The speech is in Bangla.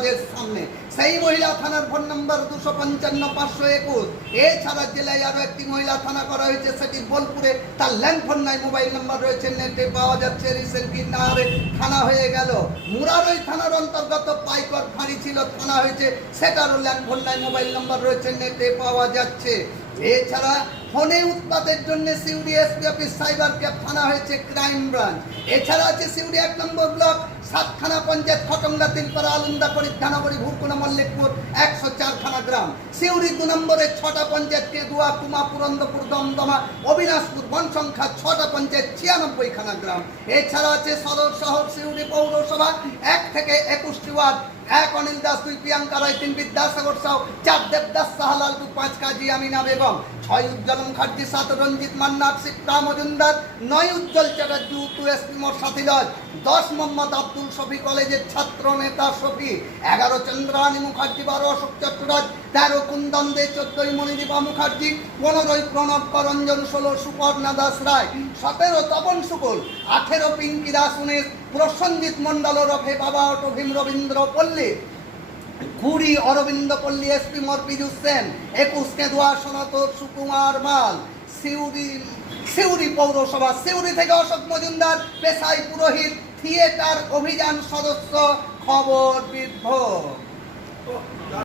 কলেজের সামনে। সেই মহিলা থানার ফোন নম্বর 255-521। এছাড়া জেলায় আরো একটি মহিলা থানা করা হয়েছে, সেটি বোলপুরে। তার ল্যান্ড ফোন নাই, মোবাইল নাম্বার রয়েছে, নেটে পাওয়া যাচ্ছে। রিসেন্টলি নাহারে থানা হয়ে গেল। মুরারই থানার অন্তর্গত পাইকর ফাঁড়ি ছিল, থানা হয়েছে, সেটারও ল্যান্ড ফোন নাই, মোবাইল নাম্বার রয়েছে, নেটে পাওয়া যাচ্ছে। এছাড়া ফোনে উৎপাতের জন্য Suri SP office cyber cap থানা হয়েছে, ক্রাইম ব্রাঞ্চ। এছাড়া আছে সিউড়ি 1 নম্বর ব্লক, সাতখানা পঞ্চায়েত, খটঙ্গা, তিলপাড়া, আলুন্দা, করিমখানাবাড়ি, ভুরকুনা, মল্লিকপুর, 104 খানা গ্রাম। সিউড়ি 2 নম্বরে 6টা পঞ্চায়েত, কেদুয়া, কুমা, পুরন্দপুর, দমদমা, অবিনাশপুর, সংখ্যা 6টা পঞ্চায়েত, 96 খানা গ্রাম। এছাড়া আছে সদর শহর সিউড়ি পৌরসভা, 1 থেকে 21টি ওয়ার্ড। 1 অনিল দাস, 2 প্রিয়াঙ্কা রায়, 3 বিদ্যাসাগর সাউ, 4 দেবদাস সাহালাল, 2 5 কাজী আমিনা বেগম, 6 উজ্জ্বল মুখার্জি, 7 রঞ্জিত মান্না, 8 শিপ্রা মজুমদার, 9 উজ্জ্বল চ্যাটার্জি, 2 এসপি সাথী লজ, 10 মোহাম্মদ আব্দুল শফি, কলেজের ছাত্র নেতা শফি, 11 চন্দ্রানী মুখার্জি, 12 অশোক চট্টরাজ, 13 কুন্দন দে, 14 মণিদীপা মুখার্জি, 15 প্রণব করঞ্জন, 16 সুপর্ণা দাস রায়, 17 তপন শুকুল, 18 পিঙ্কি দাস, 19 প্রসঞ্জিৎ মন্ডল রফে বাবা অটো ভীম রবীন্দ্র পল্লী, 20 অরবিন্দ পল্লী, এসপি মরপিজুস সেন, 21 কেদুয়া সনাতন সুকুমার মাল। সিউড়ি পৌরসভা, সিউড়ি থেকে অশোক মজুমদার, পেশায় পুরোহিত, থিয়েটার অভিযান সদস্য, খবর বিভোগ।